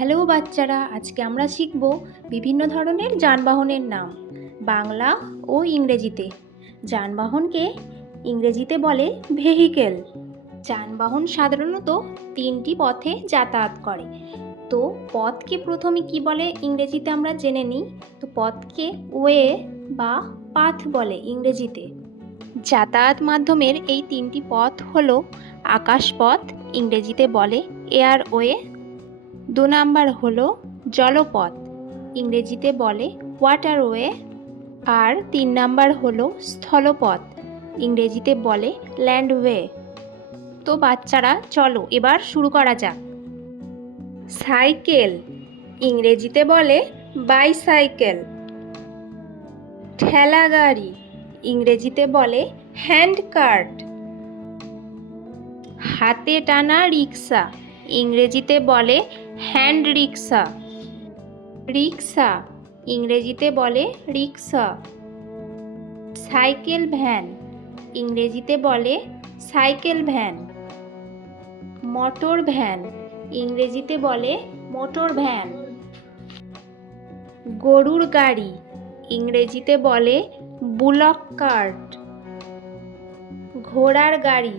Hello বাচ্চারা, আজকে আমরা শিখব বিভিন্ন ধরনের যানবাহনের নাম বাংলা ও ইংরেজিতে। যানবাহনকে ইংরেজিতে বলে ভেহিকেল। যানবাহন সাধারণত তিনটি পথে যাতায়াত করে। তো পথকে প্রথমে কি বলে ইংরেজিতে আমরা জেনে নিই। তো পথকে ওয়ে বা পাথ বলে ইংরেজিতে। যাতায়াত মাধ্যমের এই তিনটি পথ হলো আকাশপথ, ইংরেজিতে বলে এয়ারওয়ে। 2 নাম্বার হলো জলপথ, ইংরেজিতে বলে ওয়াটারওয়ে। আর 3 নাম্বার হলো স্থলপথ, ইংরেজিতে বলে ল্যান্ডওয়ে। তো বাচ্চারা চলো এবার শুরু করা যাক। সাইকেল, ইংরেজিতে বলে বাইসাইকেল। ঠেলা গাড়ি, ইংরেজিতে বলে হ্যান্ড কার্ট। হাতে টানা রিক্সা, ইংরেজিতে বলে হ্যান্ড রিক্সা। রিক্সা, ইংরেজিতে বলে রিক্সা। সাইকেল ভ্যান, ইংরেজিতে বলে সাইকেল ভ্যান। মোটর ভ্যান, ইংরেজিতে বলে মোটর ভ্যান। গরুর গাড়ি, ইংরেজিতে বলে বুলক কার্ট। ঘোড়ার গাড়ি,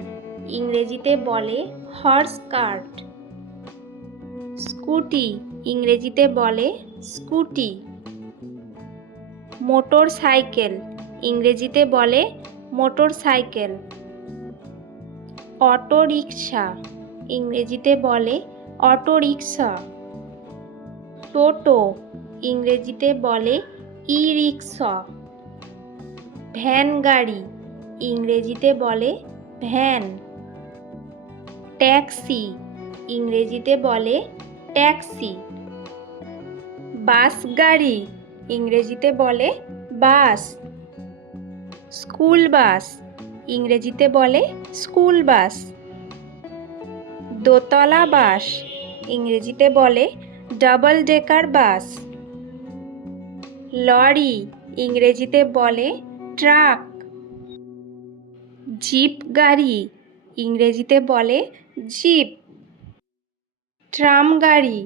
ইংরেজিতে বলে হর্স কার্ট। স্কুটি, ইংরেজিতে বলে স্কুটি। মোটর সাইকেল, ইংরেজিতে বলে মোটর সাইকেল। অটো রিক্সা, ইংরেজিতে বলে অটো রিক্সা। টোটো, ইংরেজিতে বলে ই রিক্সা। ভ্যান গাড়ি, ইংরেজিতে বলে ভ্যান। ট্যাক্সি, ইংরেজিতে বলে ট্যাক্সি। বাস গাড়ি, ইংরেজিতে বলে বাস। স্কুল বাস, ইংরেজিতে বলে স্কুল বাস। দোতলা বাস, ইংরেজিতে বলে ডাবল ডেকার বাস। লরি, ইংরেজিতে বলে ট্রাক। জিপ গাড়ি, ইংরেজিতে বলে জিপ। ট্রাম গাড়ি,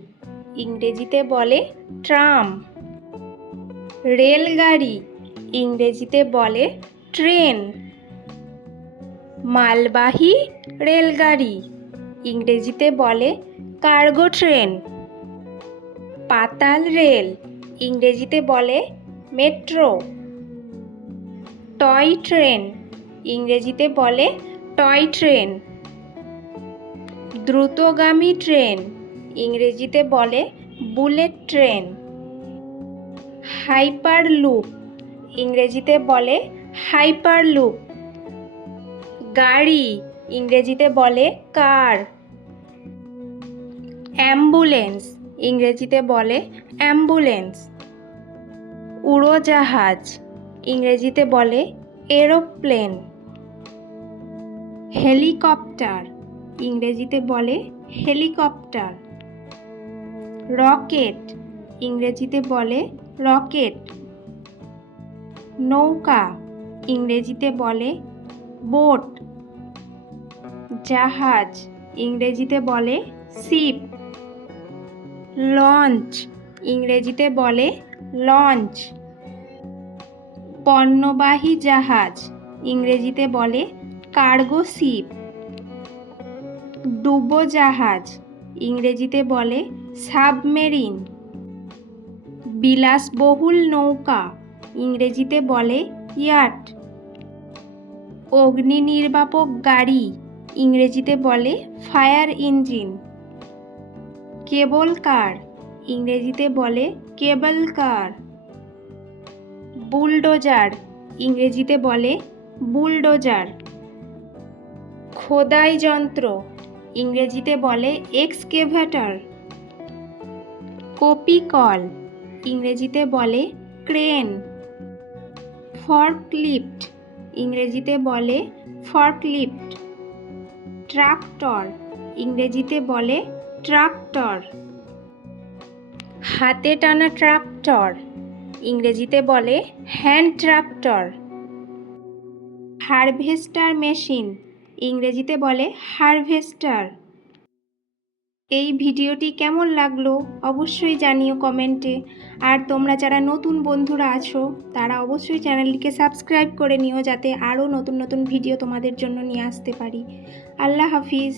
ইংরেজিতে বলে ট্রাম। রেলগাড়ি, ইংরেজিতে বলে ট্রেন। মালবাহী রেলগাড়ি, ইংরেজিতে বলে কার্গো ট্রেন। পাতাল রেল, ইংরেজিতে বলে মেট্রো। টয় ট্রেন, ইংরেজিতে বলে টয় ট্রেন। দ্রুতগামী ট্রেন, ইংরেজিতে বলে বুলেট ট্রেন। হাইপার লুপ, ইংরেজিতে বলে হাইপার লুপ। গাড়ি, ইংরেজিতে বলে কার। অ্যাম্বুলেন্স, ইংরেজিতে বলে অ্যাম্বুলেন্স। উড়োজাহাজ, ইংরেজিতে বলে এরোপ্লেন। হেলিকপ্টার, ইংরেজিতে বলে হেলিকপ্টার। রকেট, ইংরেজিতে বলে রকেট। নৌকা, ইংরেজিতে বলে বোট। জাহাজ, ইংরেজিতে বলে শিপ। লঞ্চ, ইংরেজিতে বলে লঞ্চ। পণ্যবাহী জাহাজ, ইংরেজিতে বলে কার্গো শিপ। ডুবোজাহাজ, ইংরেজিতে বলে সাবমেরিন। বিলাসবহুল নৌকা, ইংরেজিতে বলে ইয়াট। অগ্নি নির্বাপক গাড়ি, ইংরেজিতে বলে ফায়ার ইঞ্জিন। কেবল কার, ইংরেজিতে বলে কেবল কার। বুলডোজার, ইংরেজিতে বলে বুলডোজার। খোদাই যন্ত্র, ইংরেজিতে বলে এক্সকেভেটর। কপিকল, ইংরেজিতে বলে ক্রেন। ফর্কলিফট, ইংরেজিতে বলে ফর্কলিফট। ট্রাক্টর, ইংরেজিতে বলে ট্রাক্টর। হাতে টানা ট্রাক্টর, ইংরেজিতে বলে হ্যান্ড ট্রাক্টর। হারভেস্টার মেশিন, ইংরেজিতে বলে হারভেস্টার। এই ভিডিওটি কেমন লাগলো অবশ্যই জানিও কমেন্টে। আর তোমরা যারা নতুন বন্ধুরা আছো তারা অবশ্যই চ্যানেলটিকে সাবস্ক্রাইব করে নিও, যাতে আরও নতুন নতুন ভিডিও তোমাদের জন্য নিয়ে আসতে পারি। আল্লাহ হাফিজ।